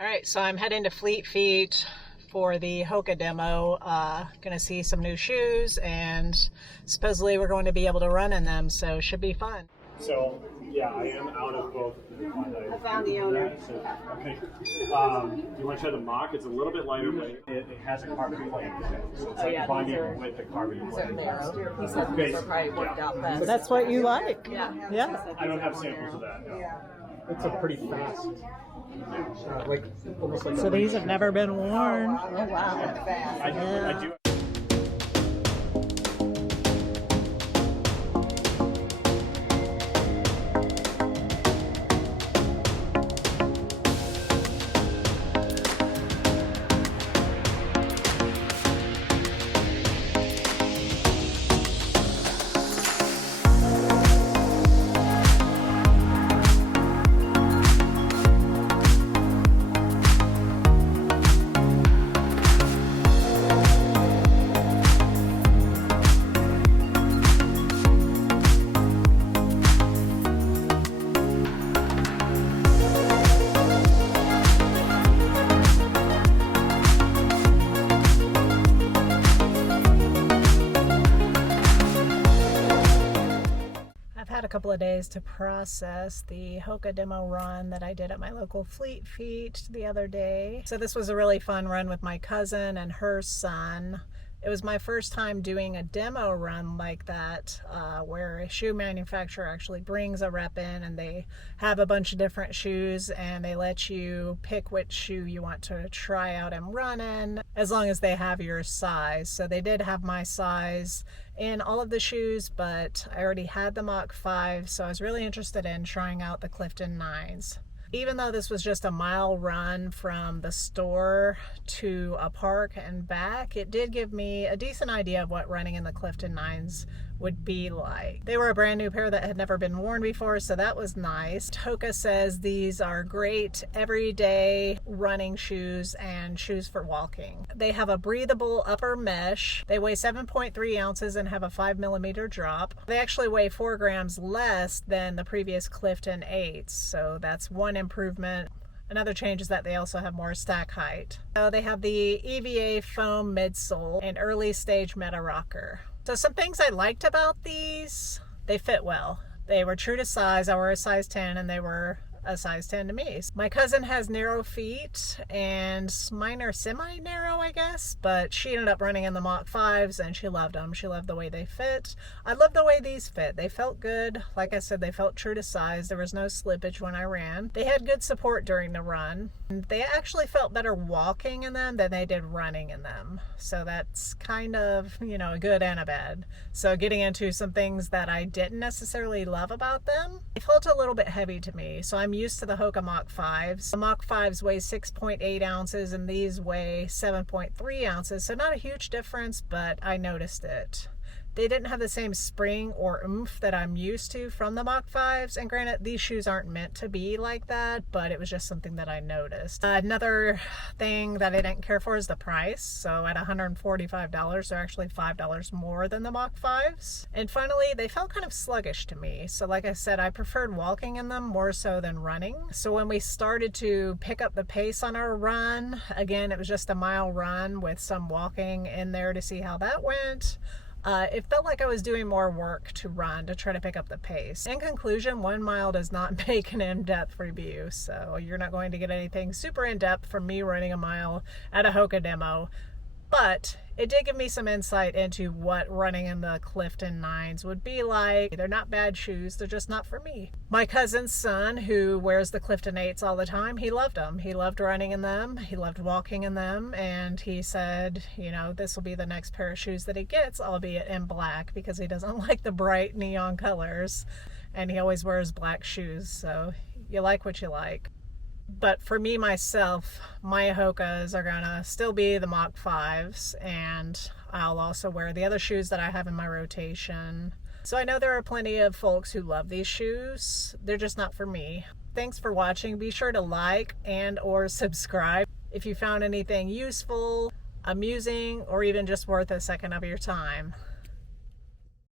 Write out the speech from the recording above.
All right, so I'm heading to Fleet Feet for the Hoka demo. Gonna see some new shoes, and supposedly we're going to be able to run in them, so should be fun. So, yeah, I am out of both. I found the owner. Okay. Do you want to try the mock? It's a little bit lighter weight. It has a carbon plate. So it's like binding with the carbon plate. He said these are probably worked out best. That's what you like? Yeah. I don't have samples of that, no. It's a pretty fast. Almost like So these have never been worn. Oh, wow. I do. Had a couple of days to process the Hoka demo run that I did at my local Fleet Feet the other day. So this was a really fun run with my cousin and her son. It was my first time doing a demo run like that, where a shoe manufacturer actually brings a rep in and they have a bunch of different shoes and they let you pick which shoe you want to try out and run in, as long as they have your size. So they did have my size in all of the shoes, but I already had the Mach 5, so I was really interested in trying out the Clifton 9s. Even though this was just a mile run from the store to a park and back, it did give me a decent idea of what running in the Clifton 9s would be like. They were a brand new pair that had never been worn before, so that was nice. Hoka says these are great everyday running shoes and shoes for walking. They have a breathable upper mesh. They weigh 7.3 ounces and have a 5mm drop. They actually weigh 4 grams less than the previous Clifton 8s, so that's one improvement. Another change is that they also have more stack height. So they have the EVA foam midsole and early stage meta rocker. So some things I liked about these: they fit well. They were true to size. I wore a size 10 and they were a size 10 to me. My cousin has narrow feet and mine are semi-narrow, I guess, but she ended up running in the Mach 5s and she loved them. She loved the way they fit. I love the way these fit. They felt good. Like I said, they felt true to size. There was no slippage when I ran. They had good support during the run. They actually felt better walking in them than they did running in them. So that's kind of, a good and a bad. So getting into some things that I didn't necessarily love about them, they felt a little bit heavy to me. So I'm used to the Hoka Mach 5s. The Mach 5s weigh 6.8 ounces and these weigh 7.3 ounces. So not a huge difference, but I noticed it. They didn't have the same spring or oomph that I'm used to from the Mach 5s. And granted, these shoes aren't meant to be like that, but it was just something that I noticed. Another thing that I didn't care for is the price. So at $145, they're actually $5 more than the Mach 5s. And finally, they felt kind of sluggish to me. So like I said, I preferred walking in them more so than running. So when we started to pick up the pace on our run, again, it was just a mile run with some walking in there to see how that went. It felt like I was doing more work to run to try to pick up the pace. In conclusion, 1 mile does not make an in-depth review, so you're not going to get anything super in-depth from me running a mile at a Hoka demo. But it did give me some insight into what running in the Clifton 9s would be like. They're not bad shoes, they're just not for me. My cousin's son, who wears the Clifton 8s all the time, he loved them. He loved running in them, he loved walking in them, and he said, this will be the next pair of shoes that he gets, albeit in black, because he doesn't like the bright neon colors, and he always wears black shoes, so you like what you like. But for me, myself, my Hokas are gonna still be the Mach 5s, and I'll also wear the other shoes that I have in my rotation. So I know there are plenty of folks who love these shoes. They're just not for me. Thanks for watching. Be sure to like and/or subscribe if you found anything useful, amusing, or even just worth a second of your time.